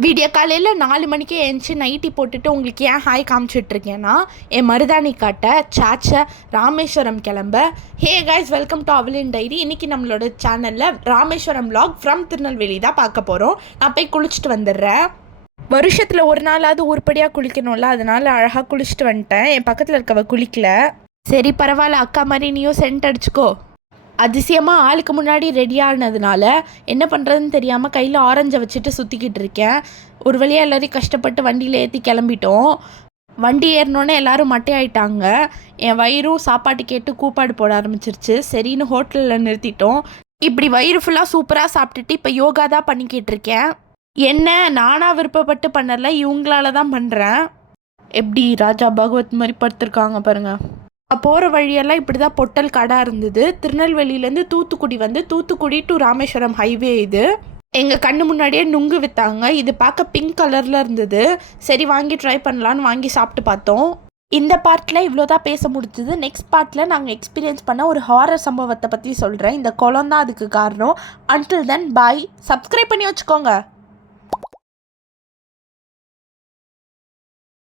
விடிய காலையில் 4 மணிக்கே எழுந்துச்சி நைட்டி போட்டுட்டு உங்களுக்கு ஏன் ஹாய் காமிச்சிட்ருக்கேன்னா என் மருதாணி காட்ட சாச்ச ராமேஸ்வரம் கிளம்ப. ஹே கைஸ், வெல்கம் டு அவலின் டைரி. இன்றைக்கி நம்மளோட சேனலில் ராமேஸ்வரம் vlog ஃப்ரம் திருநெல்வேலி தான் பார்க்க போகிறோம். நான் போய் குளிச்சுட்டு வந்துடுறேன். வருஷத்தில் ஒரு நாளாவது உருப்படியாக குளிக்கணும்ல, அதனால் அழகாக குளிச்சுட்டு வந்துட்டேன். என் பக்கத்தில் இருக்கவ குளிக்கல. சரி பரவாயில்ல, அக்கா மாதிரி நீயும் சென்ட் அடிச்சுக்கோ. அதிசயமாக ஆளுக்கு முன்னாடி ரெடி ஆனதுனால என்ன பண்ணுறதுன்னு தெரியாமல் கையில் ஆரஞ்சை வச்சுட்டு சுற்றிக்கிட்டு இருக்கேன். ஒரு வழியாக எல்லோரையும் கஷ்டப்பட்டு வண்டியில் ஏற்றி கிளம்பிட்டோம். வண்டி ஏறினோன்னே எல்லோரும் மட்டையாயிட்டாங்க. என் வயிறும் சாப்பாட்டு கேட்டு கூப்பாடு போட ஆரம்பிச்சிருச்சு. சரின்னு ஹோட்டலில் நிறுத்திட்டோம். இப்படி வயிறு ஃபுல்லாக சூப்பராக சாப்பிட்டுட்டு இப்போ யோகா தான் பண்ணிக்கிட்டு இருக்கேன். என்ன நானாக விருப்பப்பட்டு பண்ணல, இவங்களால தான் பண்ணுறேன். எப்படி ராஜா பகவத் மாதிரி படுத்துருக்காங்க பாருங்கள். போகிற வழியெல்லாம் இப்படி தான் பொட்டல் கடை இருந்தது. திருநெல்வேலியிலேருந்து தூத்துக்குடி தூத்துக்குடி டு ராமேஸ்வரம் ஹைவே இது. எங்கள் கண்ணு முன்னாடியே நுங்கு விற்றாங்க. இது பார்க்க பிங்க் கலரில் இருந்தது. சரி வாங்கி ட்ரை பண்ணலான்னு வாங்கி சாப்பிட்டு பார்த்தோம். இந்த பார்ட்டில் இவ்வளோ தான் பேச முடிஞ்சுது. நெக்ஸ்ட் பார்ட்டில் நாங்கள் எக்ஸ்பீரியன்ஸ் பண்ண ஒரு ஹாரர் சம்பவத்தை பற்றி சொல்கிறேன். இந்த குளம் தான் அதுக்கு காரணம். அன்டில் தென் பாய். சப்ஸ்கிரைப் பண்ணி வச்சுக்கோங்க.